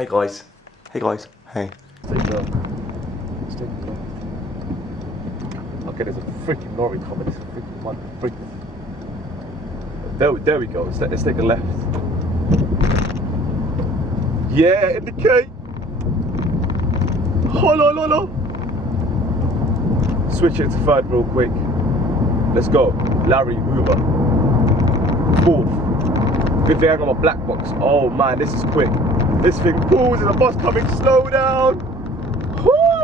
Hey guys. Hey guys. Hey. Okay, there's a freaking lorry coming. This is freaking mud. There we go. Let's take a left. Yeah, indicate. Hold. Switch it to third real quick. Let's go. Larry Hoover. Fourth. Good thing I got my black box. Oh man, this is quick. This thing pulls. There's a bus coming. Slow down. Woo!